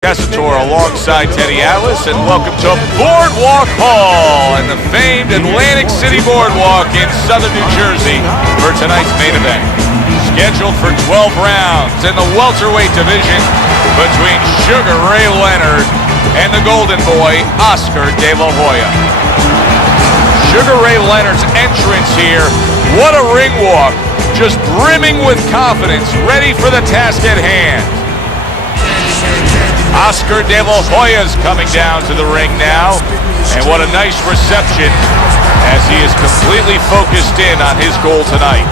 Tessitore alongside Teddy Atlas, and welcome to Boardwalk Hall and the famed Atlantic City Boardwalk in southern New Jersey for tonight's main event. Scheduled for 12 rounds in the welterweight division between Sugar Ray Leonard and the Golden Boy, Oscar De La Hoya. Sugar Ray Leonard's entrance here, what a ring walk, just brimming with confidence, ready for the task at hand. Oscar De La Hoya's coming down to the ring now, and what a nice reception as he is completely focused in on his goal tonight.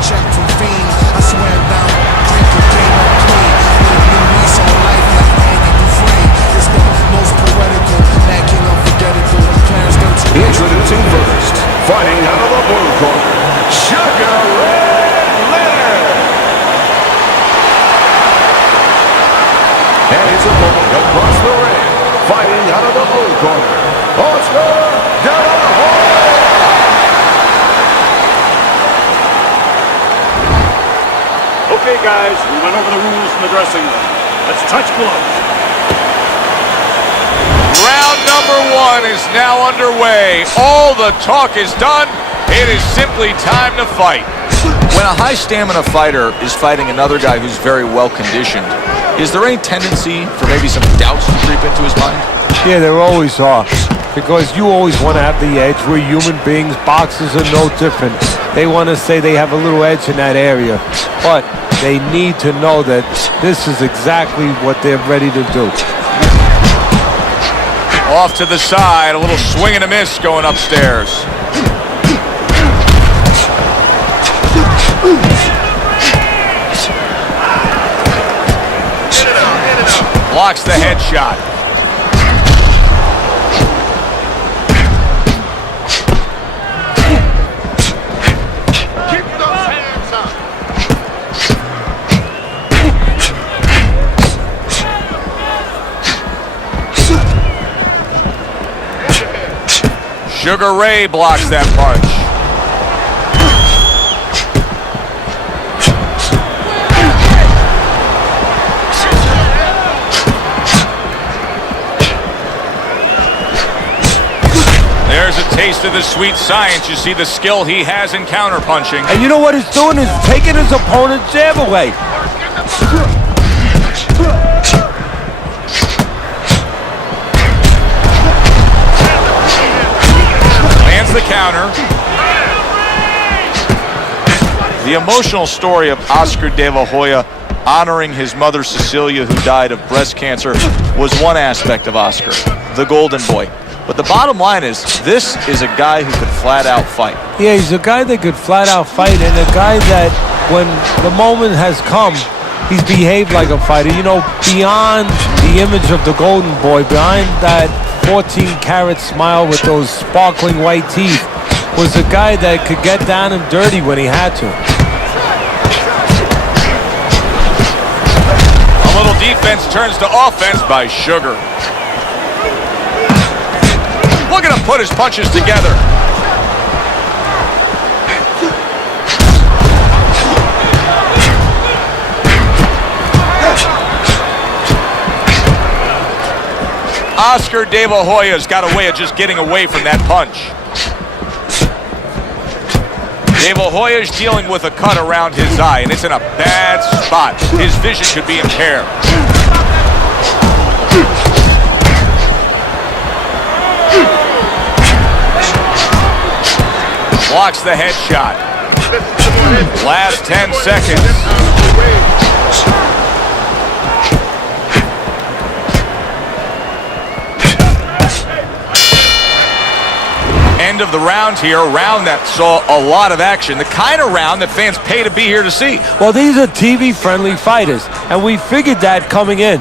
Introducing first, fighting out of the blue corner, Sugar Ray Leonard. And his opponent across the ring, fighting out of the blue corner, Oscar De La Hoya. Okay, guys, we went over the rules in the dressing room. Let's touch gloves. Round number one is now underway. All the talk is done. It is simply time to fight. When a high stamina fighter is fighting another guy who's very well conditioned, is there any tendency for maybe some doubts to creep into his mind? Yeah, there always are. Because you always want to have the edge. We're human beings. Boxers are no different. They want to say they have a little edge in that area. But they need to know that this is exactly what they're ready to do. Off to the side, a little swing and a miss going upstairs. Blocks the headshot. Keep those hands up. Sugar Ray blocks that punch. There's a taste of the sweet science. You see the skill he has in counterpunching. And you know what he's doing is taking his opponent's jab away. Lands the counter. The emotional story of Oscar De La Hoya honoring his mother Cecilia, who died of breast cancer, was one aspect of Oscar, the Golden Boy. But the bottom line is, this is a guy who could flat out fight. Yeah, he's a guy that could flat out fight, and a guy that, when the moment has come, he's behaved like a fighter. You know, beyond the image of the Golden Boy, behind that 14-karat smile with those sparkling white teeth, was a guy that could get down and dirty when he had to. A little defense turns to offense by Sugar. Look at him put his punches together. Oscar De La Hoya's got a way of just getting away from that punch. De La Hoya's dealing with a cut around his eye, and it's in a bad spot. His vision could be impaired. Blocks the headshot. Last 10 seconds. End of the round here, a round that saw a lot of action, the kind of round that fans pay to be here to see. Well, these are TV-friendly fighters, and we figured that coming in.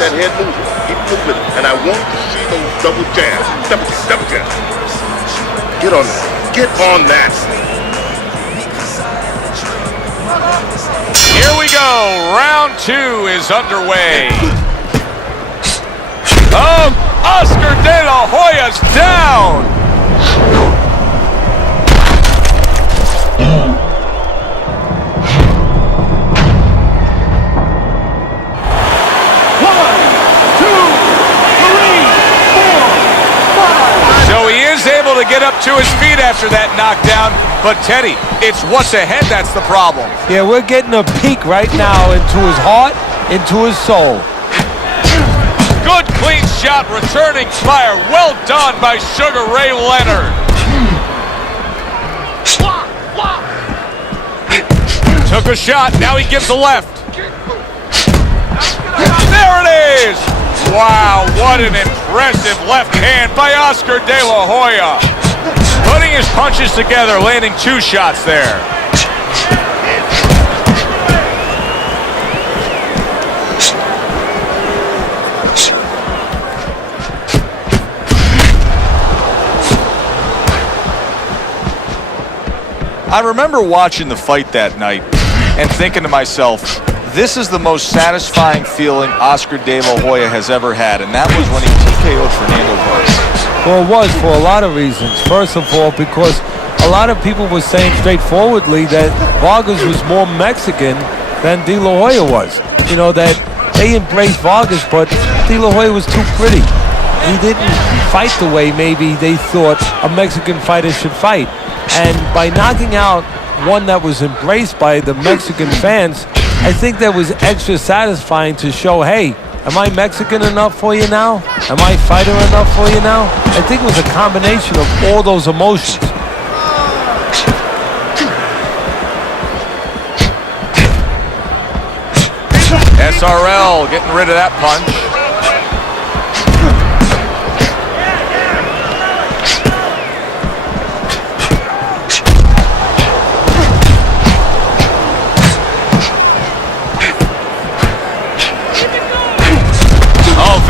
That head moving. Keep moving. And I want to see those double jabs. Double jabs. Get on that. Get on that. Here we go. Round 2 is underway. Oh, Oscar De La Hoya's down. So he is able to get up to his feet after that knockdown. But Teddy, it's what's ahead that's the problem. Yeah, we're getting a peek right now into his heart, into his soul. Good clean shot, returning fire. Well done by Sugar Ray Leonard. Took a shot, now he gives the left. There it is! Wow, what an impressive left hand by Oscar De La Hoya. Putting his punches together, landing 2 shots there. I remember watching the fight that night and thinking to myself, this is the most satisfying feeling Oscar De La Hoya has ever had, and that was when he TKO'd Fernando Vargas. Well, it was for a lot of reasons. First of all, because a lot of people were saying straightforwardly that Vargas was more Mexican than De La Hoya was. You know, that they embraced Vargas, but De La Hoya was too pretty. He didn't fight the way maybe they thought a Mexican fighter should fight. And by knocking out one that was embraced by the Mexican fans, I think that was extra satisfying to show, hey, am I Mexican enough for you now? Am I fighter enough for you now? I think it was a combination of all those emotions. SRL getting rid of that punch.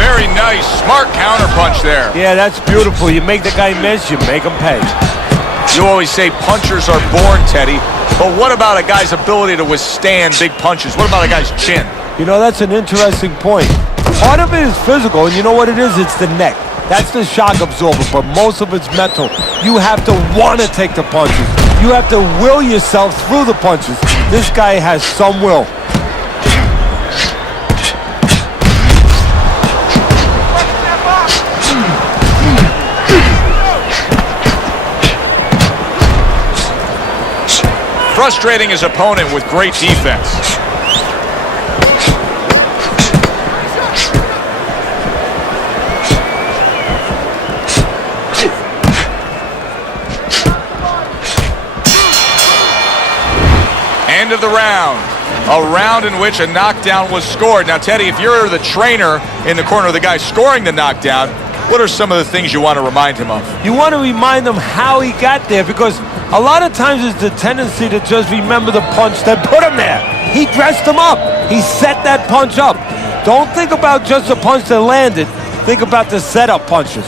Very nice, smart counter punch there. Yeah, that's beautiful. You make the guy miss, you make him pay. You always say punchers are born, Teddy, but what about a guy's ability to withstand big punches? What about a guy's chin? You know, that's an interesting point. Part of it is physical, and you know what it is? It's the neck. That's the shock absorber, but most of it's mental. You have to want to take the punches. You have to will yourself through the punches. This guy has some will. Frustrating his opponent with great defense. End of the round. A round in which a knockdown was scored. Now, Teddy, if you're the trainer in the corner of the guy scoring the knockdown, what are some of the things you want to remind him of? You want to remind him how he got there, because a lot of times it's the tendency to just remember the punch that put him there. He dressed him up. He set that punch up. Don't think about just the punch that landed. Think about the setup punches.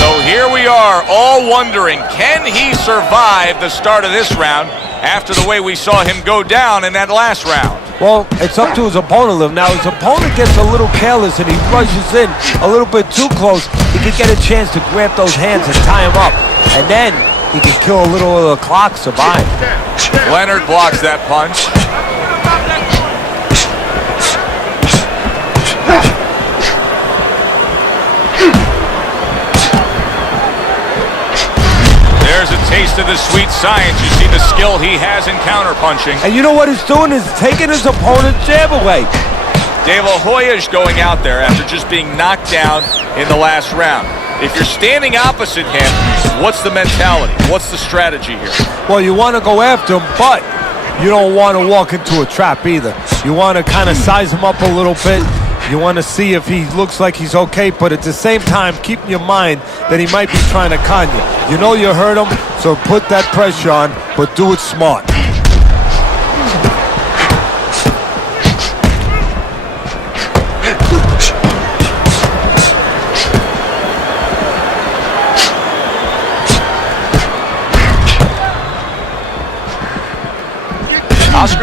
So here we are, all wondering, can he survive the start of this round after the way we saw him go down in that last round? Well, it's up to his opponent. Now, his opponent gets a little careless and he rushes in a little bit too close. He could get a chance to grab those hands and tie him up. And then he can kill a little of the clock, survive. Leonard blocks that punch. There's a taste of the sweet science. You see the skill he has in counterpunching. And you know what he's doing is taking his opponent's jab away. De La Hoya is going out there after just being knocked down in the last round. If you're standing opposite him, what's the mentality? What's the strategy here? Well, you want to go after him, but you don't want to walk into a trap either. You want to kind of size him up a little bit. You want to see if he looks like he's okay, but at the same time, keep in your mind that he might be trying to con you. You know you hurt him, so put that pressure on, but do it smart.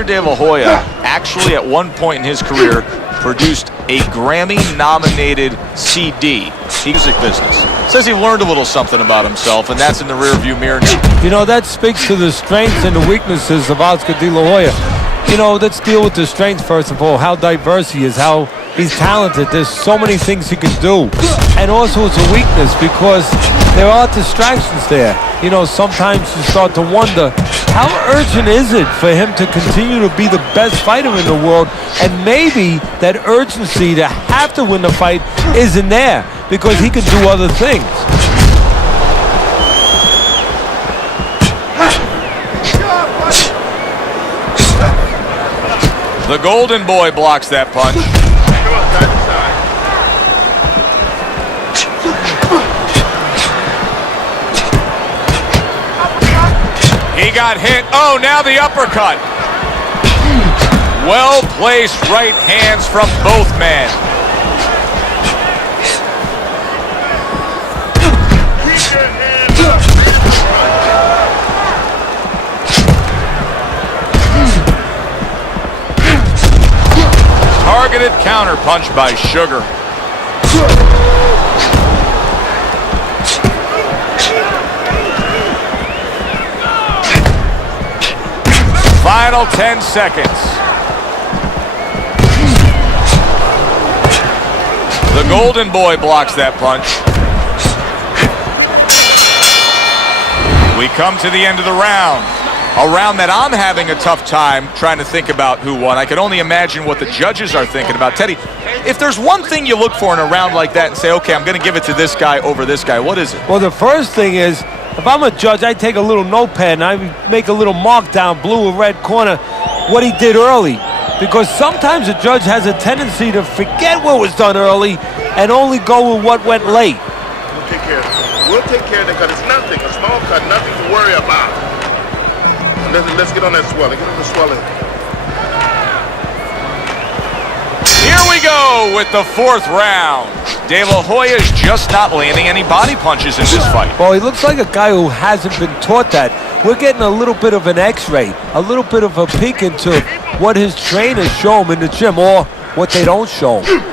De La Hoya actually at one point in his career produced a Grammy-nominated CD. Music business. Says he learned a little something about himself, and that's in the rearview mirror now. You know, that speaks to the strengths and the weaknesses of Oscar De La Hoya. You know, let's deal with the strengths first of all, how diverse he is, how he's talented. There's so many things he can do. And also it's a weakness because there are distractions there. You know, sometimes you start to wonder, how urgent is it for him to continue to be the best fighter in the world? And maybe that urgency to have to win the fight isn't there because he can do other things. The Golden Boy blocks that punch. He got hit. Oh, now the uppercut. Well-placed right hands from both men. Targeted counter punch by Sugar. Final 10 seconds. The Golden Boy blocks that punch. We come to the end of the round. A round that I'm having a tough time trying to think about who won. I can only imagine what the judges are thinking about. Teddy, if there's one thing you look for in a round like that and say, okay, I'm going to give it to this guy over this guy, what is it? Well, the first thing is, if I'm a judge, I take a little notepad and I make a little mark down, blue or red corner, what he did early. Because sometimes a judge has a tendency to forget what was done early and only go with what went late. We'll take care of it. We'll take care of it because it's nothing. A small cut, nothing to worry about. Let's get on that swelling. Get on the swelling. Here we go with the fourth round. De La Hoya's just not landing any body punches in this fight. Well, he looks like a guy who hasn't been taught that. We're getting a little bit of an x-ray, a little bit of a peek into what his trainers show him in the gym or what they don't show him.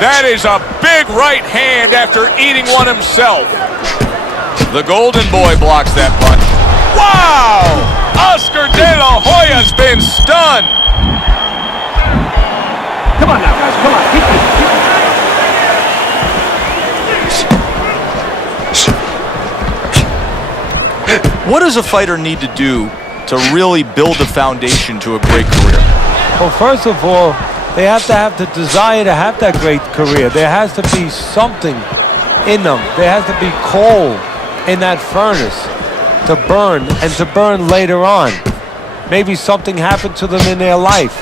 That is a big right hand after eating one himself. The Golden Boy blocks that punch. Wow! Oscar De La Hoya's been stunned. Come on now, guys. Come on. Keep it. What does a fighter need to do to really build the foundation to a great career? Well, first of all, they have to have the desire to have that great career. There has to be something in them. There has to be coal in that furnace to burn and to burn later on. Maybe something happened to them in their life.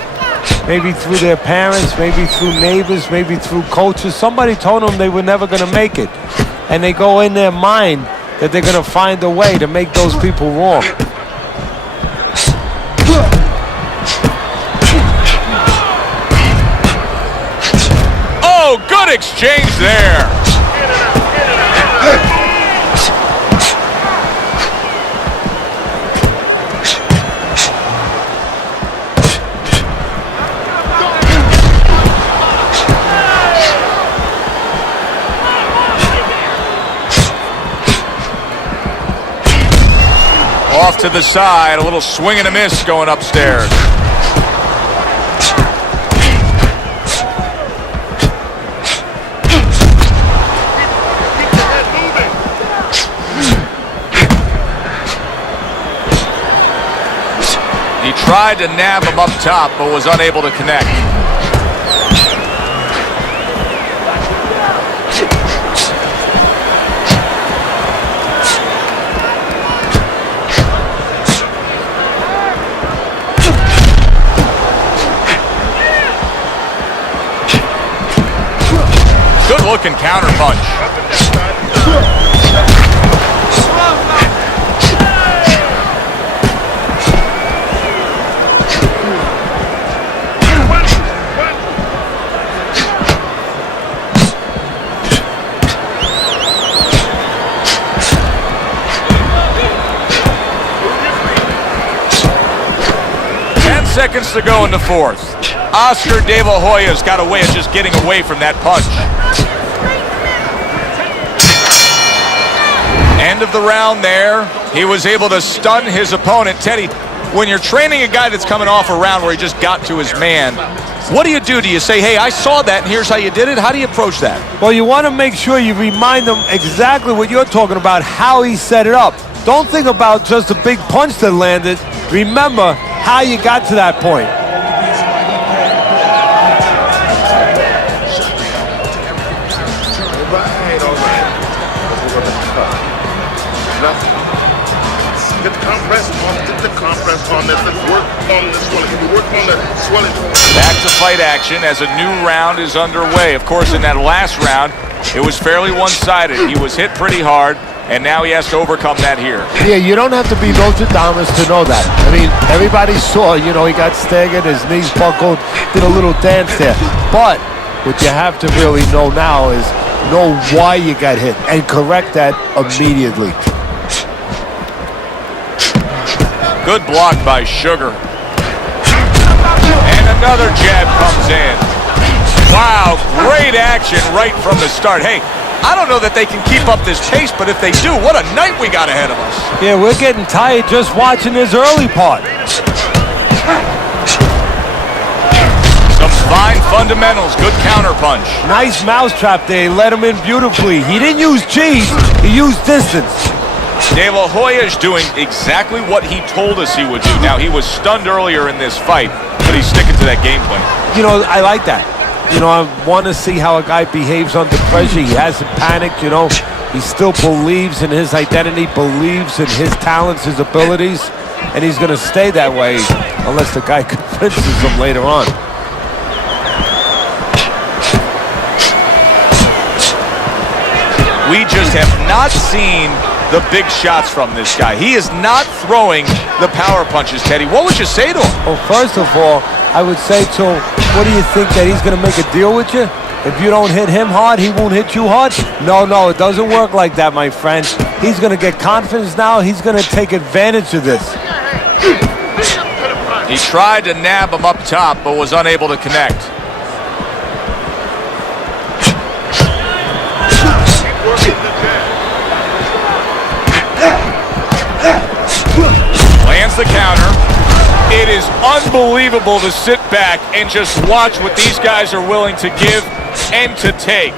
Maybe through their parents, maybe through neighbors, maybe through coaches. Somebody told them they were never going to make it. And they go in their mind that they're going to find a way to make those people wrong. Oh, good exchange there. Off to the side, a little swing and a miss going upstairs. He tried to nab him up top, but was unable to connect. Good looking counter punch. seconds to go in the fourth. Oscar De La Hoya's got a way of just getting away from that punch. End of the round there. He was able to stun his opponent. Teddy, when you're training a guy that's coming off a round where he just got to his man, what do you do? Do you say, hey, I saw that and here's how you did it? How do you approach that? Well, you want to make sure you remind them exactly what you're talking about, how he set it up. Don't think about just a big punch that landed. Remember how you got to that point. Get the compress on this. Let's work on the swelling. Work on the swelling. Back to fight action as a new round is underway. Of course, in that last round, it was fairly one-sided. He was hit pretty hard, and now he has to overcome that here. Yeah, you don't have to be Nostradamus to know that. I mean, everybody saw, he got staggered, his knees buckled, did a little dance there. But what you have to really know now is know why you got hit and correct that immediately. Good block by Sugar. And another jab comes in. Wow, great action right from the start. Hey, I don't know that they can keep up this pace, but if they do, what a night we got ahead of us. Yeah, we're getting tired just watching this early part. Some fine fundamentals, good counterpunch. Nice mousetrap there, he let him in beautifully. He didn't use G's, he used distance. De La Hoya is doing exactly what he told us he would do. Now, he was stunned earlier in this fight, but he's sticking to that game plan. I like that. I want to see how a guy behaves under pressure. He hasn't panicked, He still believes in his identity, believes in his talents, his abilities, and he's going to stay that way unless the guy convinces him later on. We just have not seen the big shots from this guy. He is not throwing the power punches, Teddy. What would you say to him? Well, first of all, I would say to him, what do you think, that he's going to make a deal with you? If you don't hit him hard, he won't hit you hard? No, it doesn't work like that, my friend. He's going to get confidence now. He's going to take advantage of this. He tried to nab him up top, but was unable to connect. Lands the counter. It is unbelievable to sit back and just watch what these guys are willing to give and to take.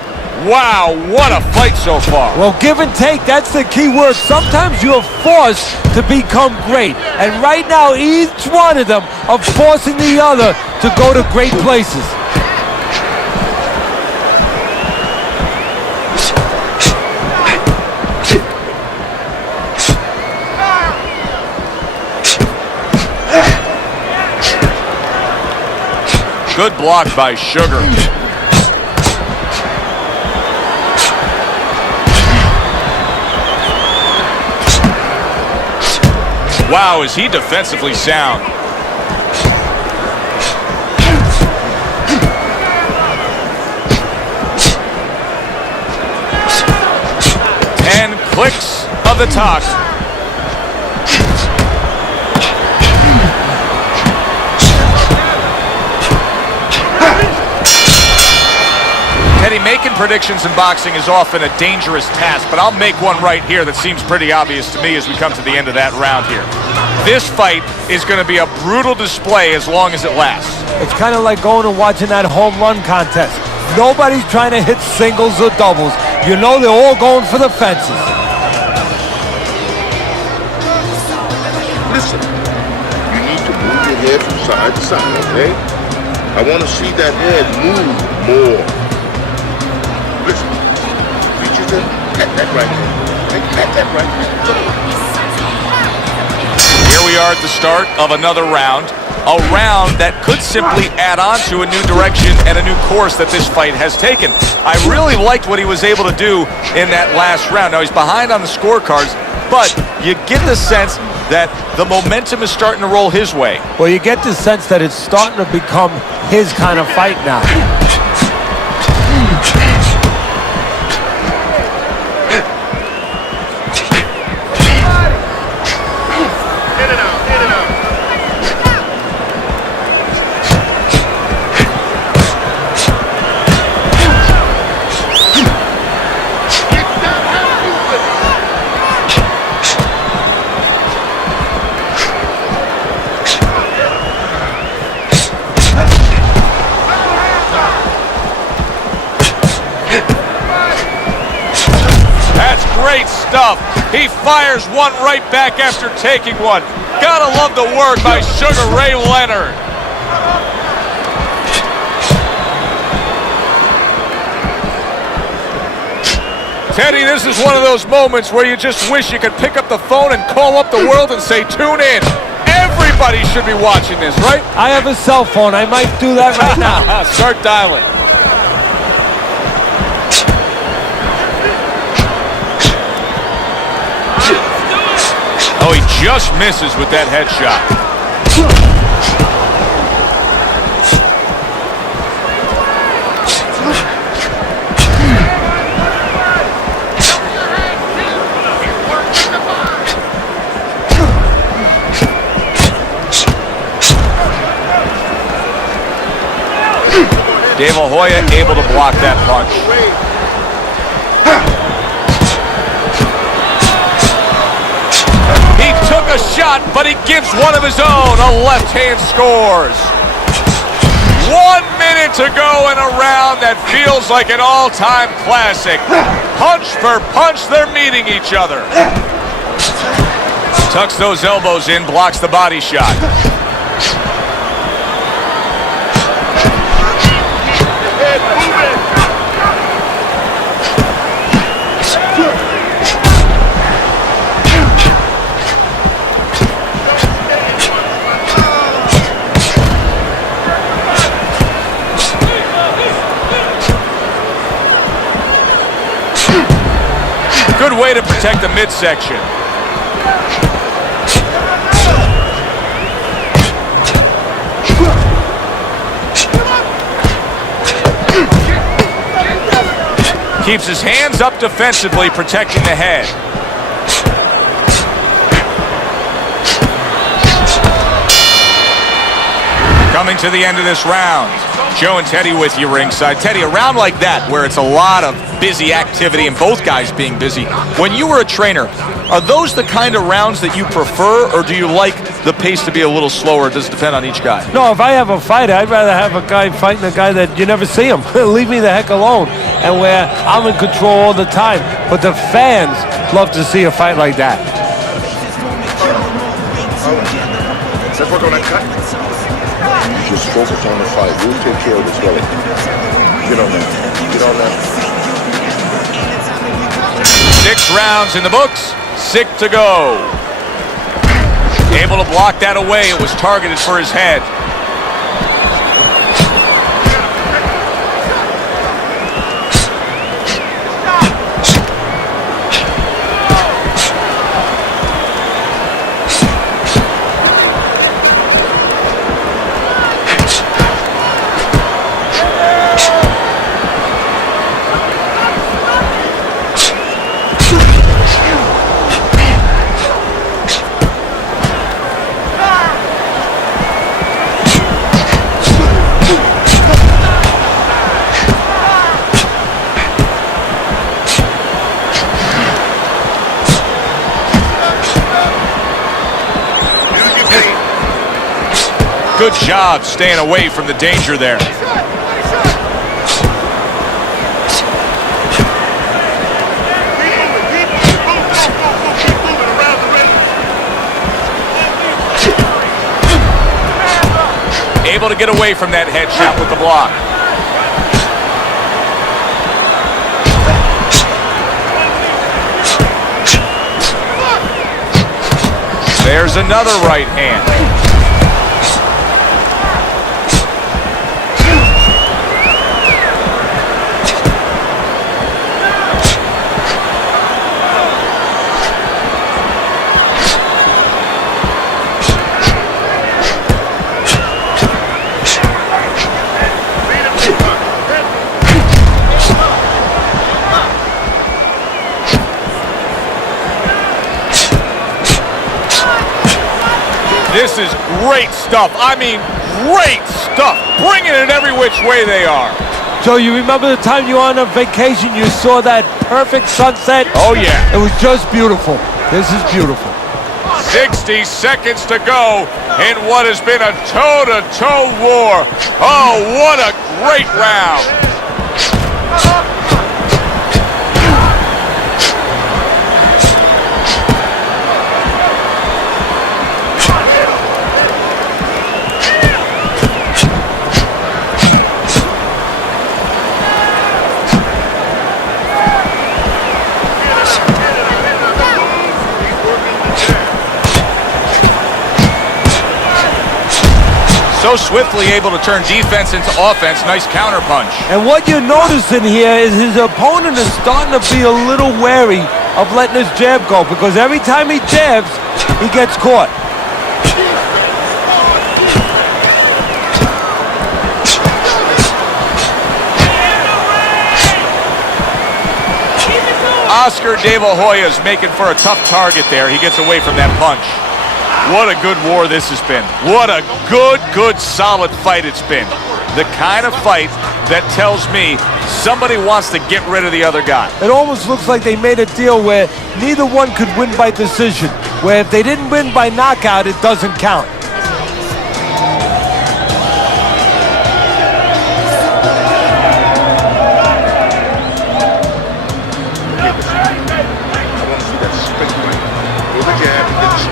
Wow, what a fight so far. Well, give and take, that's the key word. Sometimes you're forced to become great. And right now, each one of them are forcing the other to go to great places. Good block by Sugar. Wow, is he defensively sound. Ten clicks of the talk. Teddy, making predictions in boxing is often a dangerous task, but I'll make one right here that seems pretty obvious to me as we come to the end of that round here. This fight is going to be a brutal display as long as it lasts. It's kind of like going and watching that home run contest. Nobody's trying to hit singles or doubles. They're all going for the fences. Listen, you need to move your head from side to side, okay? I want to see that head move more. Listen, reaches in, pat that right hand. Pat that right hand. Here we are at the start of another round. A round that could simply add on to a new direction and a new course that this fight has taken. I really liked what he was able to do in that last round. Now, he's behind on the scorecards, but you get the sense that the momentum is starting to roll his way. Well, you get the sense that it's starting to become his kind of fight now. He fires one right back after taking one. Gotta love the work by Sugar Ray Leonard. Teddy, this is one of those moments where you just wish you could pick up the phone and call up the world and say, tune in. Everybody should be watching this, right? I have a cell phone. I might do that right now. Start dialing. Oh, he just misses with that headshot. Hoya able to block that punch. He took a shot, but he gives one of his own. A left hand scores. 1 minute to go in a round that feels like an all-time classic. Punch for punch, they're meeting each other. Tucks those elbows in, blocks the body shot. Good way to protect the midsection. Keeps his hands up defensively, protecting the head. Coming to the end of this round. Joe and Teddy with you ringside. Teddy, a round like that where it's a lot of busy activity and both guys being busy. When you were a trainer, are those the kind of rounds that you prefer, or do you like the pace to be a little slower? Does it depend on each guy? No, if I have a fight, I'd rather have a guy fighting a guy that you never see him. Leave me the heck alone. And where I'm in control all the time. But the fans love to see a fight like that. Since we're gonna cut, just focus on the fight. We'll take care of this fellow. Get on that. Get on that. 6 rounds in the books. 6 to go. Able to block that away. It was targeted for his head. Good job staying away from the danger there. Able to get away from that headshot with the block. There's another right hand. This is great stuff. I mean, great stuff. Bringing it every which way they are. Joe, you remember the time you were on a vacation, you saw that perfect sunset? Oh, yeah. It was just beautiful. This is beautiful. 60 seconds to go in what has been a toe-to-toe war. Oh, what a great round. So swiftly able to turn defense into offense. Nice counter punch. And what you're noticing here is his opponent is starting to be a little wary of letting his jab go, because every time he jabs, he gets caught. Oscar De La Hoya is making for a tough target there. He gets away from that punch. What a good war this has been. What a good, solid fight it's been. The kind of fight that tells me somebody wants to get rid of the other guy. It almost looks like they made a deal where neither one could win by decision, where if they didn't win by knockout, it doesn't count.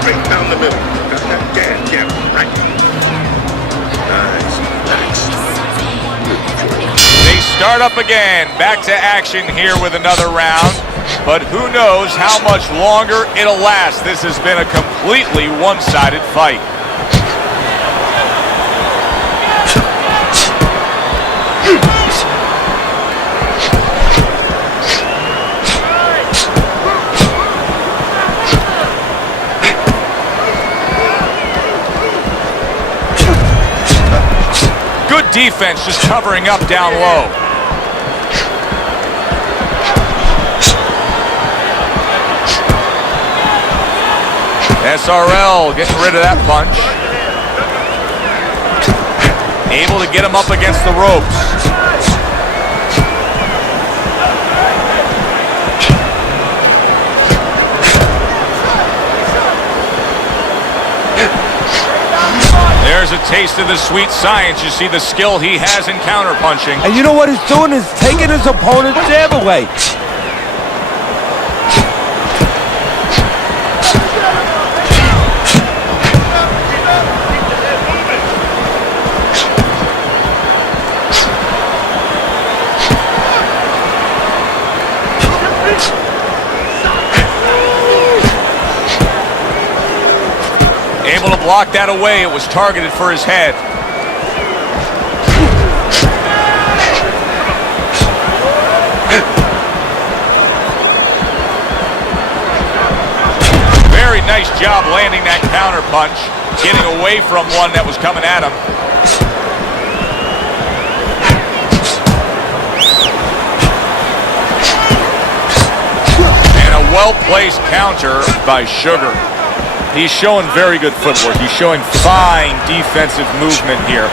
Straight down the middle. Got that jab, right. Nice. They start up again. Back to action here with another round. But who knows how much longer it'll last. This has been a completely one-sided fight. Good defense, just covering up down low. SRL getting rid of that punch. Able to get him up against the ropes. There's a taste of the sweet science. You see the skill he has in counterpunching. And you know what he's doing is taking his opponent's jab away. Able to block that away. It was targeted for his head. Very nice job landing that counter punch, getting away from one that was coming at him. And a well-placed counter by Sugar. He's showing very good footwork. He's showing fine defensive movement here.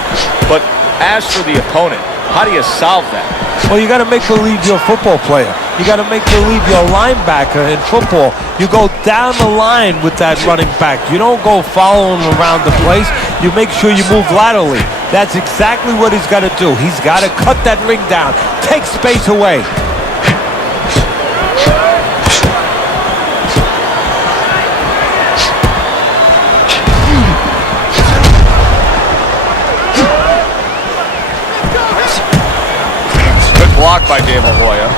But as for the opponent, how do you solve that? Well, you got to make believe you're a football player. You got to make believe you're a linebacker in football. You go down the line with that running back. You don't go following around the place. You make sure you move laterally. That's exactly what he's got to do. He's got to cut that ring down, take space away. Blocked by De La Hoya.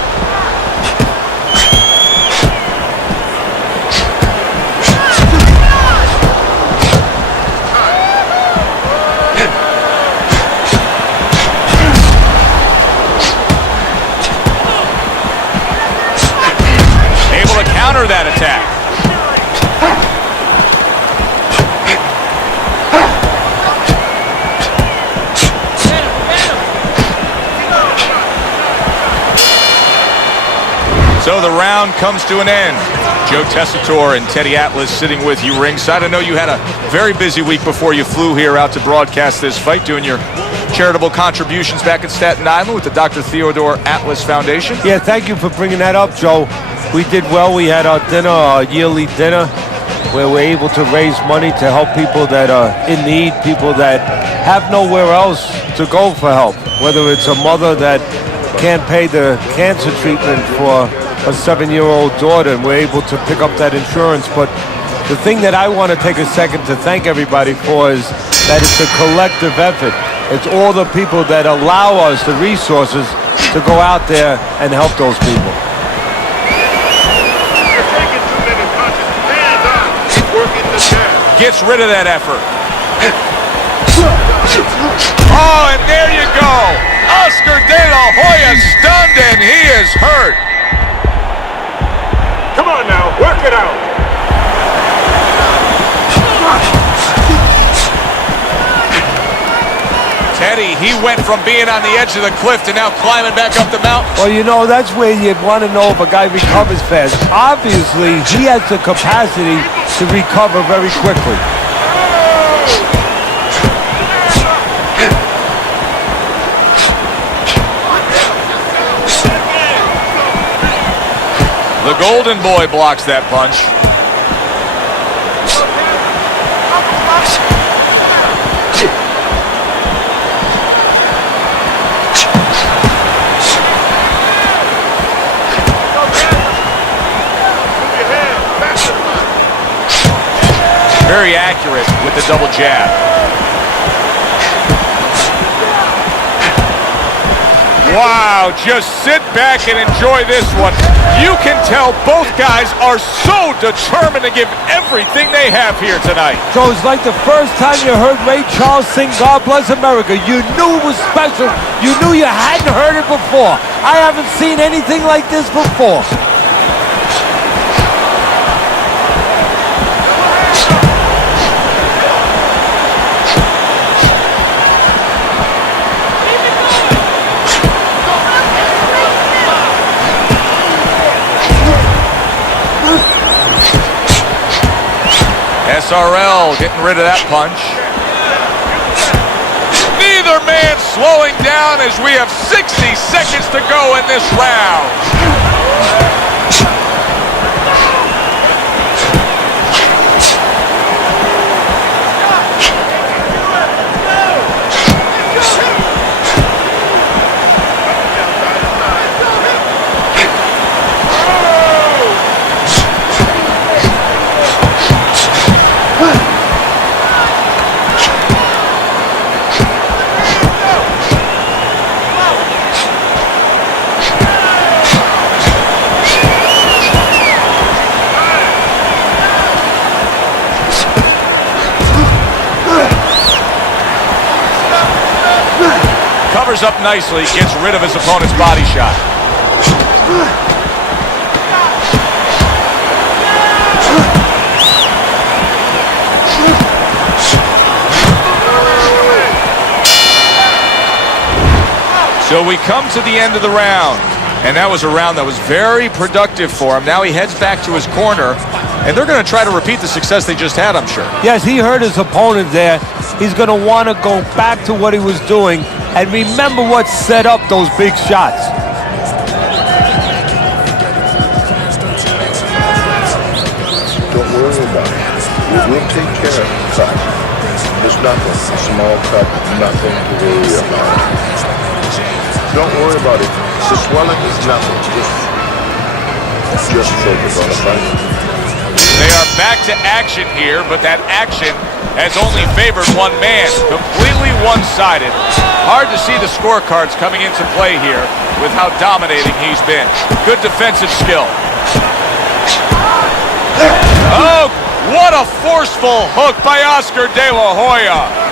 Able to counter that attack. So the round comes to an end. Joe Tessitore and Teddy Atlas sitting with you ringside. I know you had a very busy week before you flew here out to broadcast this fight, doing your charitable contributions back in Staten Island with the Dr. Theodore Atlas Foundation. Yeah, thank you for bringing that up, Joe. We did well. We had our dinner, our yearly dinner, where we're able to raise money to help people that are in need, people that have nowhere else to go for help, whether it's a mother that can't pay the cancer treatment for a 7-year-old daughter, and we're able to pick up that insurance. But the thing that I want to take a second to thank everybody for is that it's a collective effort. It's all the people that allow us the resources to go out there and help those people. Working the jab. Gets rid of that effort. Oh, and there you go. Oscar De La Hoya stunned, and he is hurt. Come on now, work it out. Teddy, he went from being on the edge of the cliff to now climbing back up the mountain. Well, you know, that's where you'd want to know if a guy recovers fast. Obviously, he has the capacity to recover very quickly. The Golden Boy blocks that punch. Very accurate with the double jab. Wow, just sit back and enjoy this one. You can tell both guys are so determined to give everything they have here tonight. So it's like the first time you heard Ray Charles sing God Bless America. You knew it was special. You knew you hadn't heard it before. I haven't seen anything like this before. SRL getting rid of that punch. Neither man slowing down as we have 60 seconds to go in this round. Covers up nicely, gets rid of his opponent's body shot. So we come to the end of the round, and that was a round that was very productive for him. Now he heads back to his corner, and they're going to try to repeat the success they just had, I'm sure. Yes, he hurt his opponent there. He's going to want to go back to what he was doing and remember what set up those big shots. Don't worry about it. We'll take care of the cut. There's nothing. A small cut, nothing to worry about. Don't worry about it. The swelling is nothing. Just focus on the fight. They are back to action here, but that action has only favored one man, completely one-sided. Hard to see the scorecards coming into play here with how dominating he's been. Good defensive skill. Oh, what a forceful hook by Oscar De La Hoya.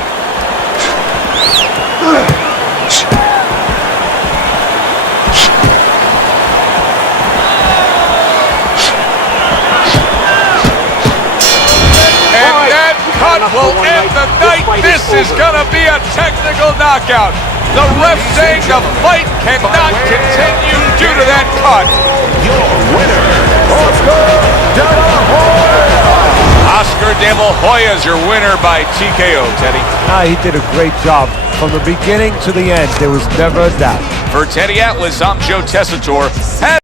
Will end the night. This is going to be a technical knockout. The ref saying the fight cannot continue due to that cut. Your winner, Oscar De La Hoya. Oscar De La Hoya is your winner by TKO, Teddy. He did a great job. From the beginning to the end, there was never a doubt. For Teddy Atlas, I'm Joe Tessitore.